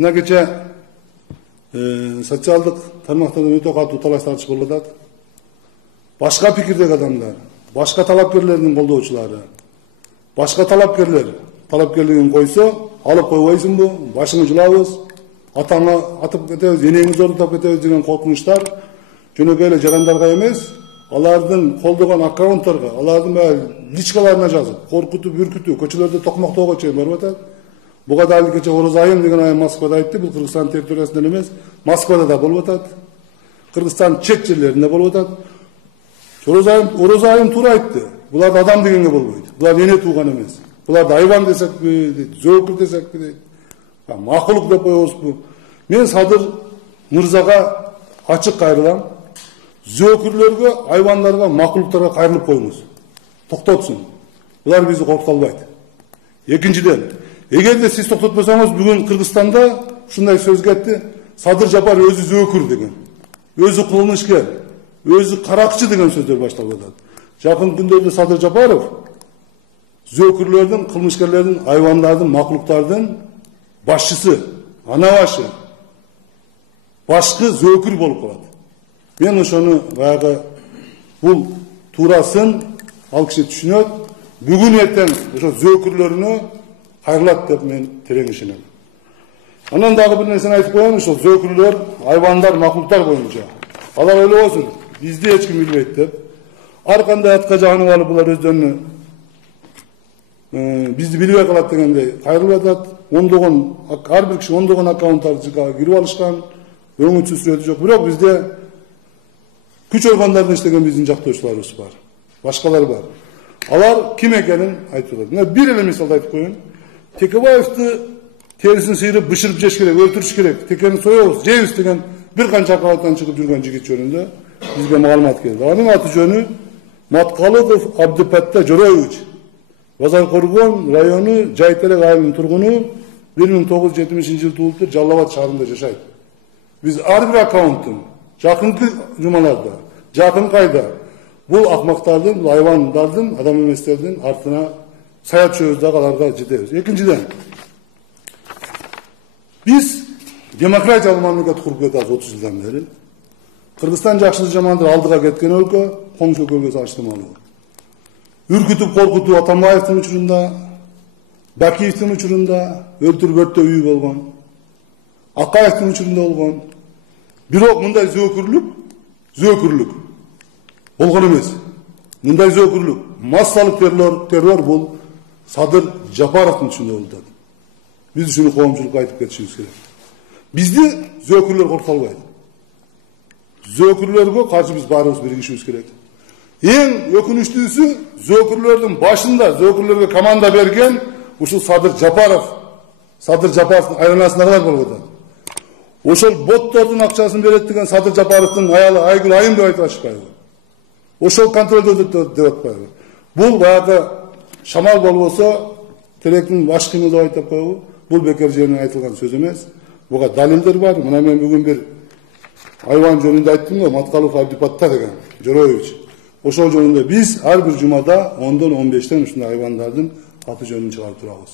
Мына кече социалдык тармактарда өтө катуу талаш тартыш болуп атат. Башка пикирдеги адамдар, башка талапкерлердин колдоочулары, башка талапкерлигин койсо, алып койбойсуңбу, башыңы жулабыз, атаңа атып кетебиз, энеңиз ордутап кетебиз деген коркунучтар жөнөкөй эле жарандарга эмес, алардын колдогон аккаунттарга, алардын личкаларына жазып, коркутуп, үркүтүп, көчөлөрдө токмоктоого чейин барып атат. Буга дагы кече Орозайым деген айым Москвада айтты, бул Кыргызстан территориясында эмес, Москвада да болуп атат. Кыргызстан чет жерлеринде болуп атат. Орозайым туура айтты. Буларды адам дегенге болбойт. Булар эне тууган эмес. Буларды айван десекпи, дейт, зөөкүр десекпи, дейт. Макулук деп коебузбу. Мен Садыр мырзага ачык кайрылам. Зөөкүрлөргө, айвандарга, макулуктарга кайрылып коюңуз. Токтотсун. Булар бизди коркута албайт. Экинчиден, эгерде сиз токтотпосоңуз, бүгүн Кыргызстанда ушундай сөз кетти, Садыр Жапар өзү зөөкүр деген, өзү кылмышкер, өзү каракчы деген сөздөр башталып атат. Жакын күндөрдө Садыр Жапаров зөөкүрлөрдүн, кылмышкерлердин, айвандардын, макулуктардын башчысы, ана башы, башкы зөөкүр болуп калат. Мен ошону баягы бул туурасын ал киши түшүнөт. Бүгүн эртең ошо зөөкүрлөрүнө кайрылат деп мен терең ишенем. Анан дагы бир нерсени айтып коеюн, ошол зөөкүрлөр, айвандар, макулуктар боюнча. Алар ойлобосун, бизди эч ким билбейт деп. Ар кандай атка жагынып алып булар өздөрүнү бизди билбей калат дегендей кайрылып атат. Ондогон, ар бир киши ондогон аккаунттарды кирип алышкан, өңүтсүз сүрөтү жок. Бирок бизде күч органдарында иштеген биздин жактоочуларыбыз бар. Башкалар бар. Алар ким экенин айтып атат. Мына бир эле мисалды айтып коеюн. Текебаевди терисин сыйрып, бышырып жеш керек, өлтүрүш керек. Текени соебуз, жейбиз деген бир канча аккаунттан чыгып жүргөн жигит жөнүндө бизге маалымат келди. Анын аты жөнү Маткалыков Абдыпатта Жороевич. Базаркоргон району Жайтерек айылынын тургуну, 1970-жылы туулуптур, Жалал Абад шаарында жашайт. Биз ар бир аккаунттун жакынкы жумаларда, жакынкы айда бул акмактардын, бул айвандардын, адам эместердин артына саят чөбүз дагы аларга жетебиз. Экинчиден, биз демократиялык мамлекет куруп кетебиз 30 жылдан бери. Кыргызстан жакшы жамандыр алдыга кеткен өлкө, коңшу өлкөгө саштырмалуу. Үркүтүп, коркутуп Атамбаевдин учурунда, Бакиевдин учурунда өлтүрүп өрттөө үйү болгон. Акаевдин учурунда болгон. Бирок мындай зөөкүрлүк болгон эмес. Мындай зөөкүрлүк, массалык террор бул Садыр Жапаровдун учурунда болуп атат. Биз ушуну коомчулукка айтып кетишибиз керек. Бизди зөөкүрлөр коркута албайт. Зөөкүрлөргө каршы биз баарыбыз биригишибиз керек. Эң өкүнүчтүүсү, зөөкүрлөрдүн башында, зөөкүрлөргө команда берген ушул Садыр Жапаровдун айланасындагылар болуп атат. Ошол боттордун акчасын берет деген Садыр Жапаровдун аялы Айгүл Айым деп айтып атышпайбы? Ошол контролдо деп атпайбы? Бул баягы шамал болбосо, теректин баш кыймыл деп айтып коебу? Бул бекер жеринен айтылган сөз эмес. Буга далилдер бар. Мына мен бүгүн бир айван жөнүндө айттым го, Маткалыков Абдыпатта деген Жороевич. Ошол жөнүндө биз ар бир жумада 10-дон 15тен ушундай айвандардын аты жөнүн чыгарып турабыз.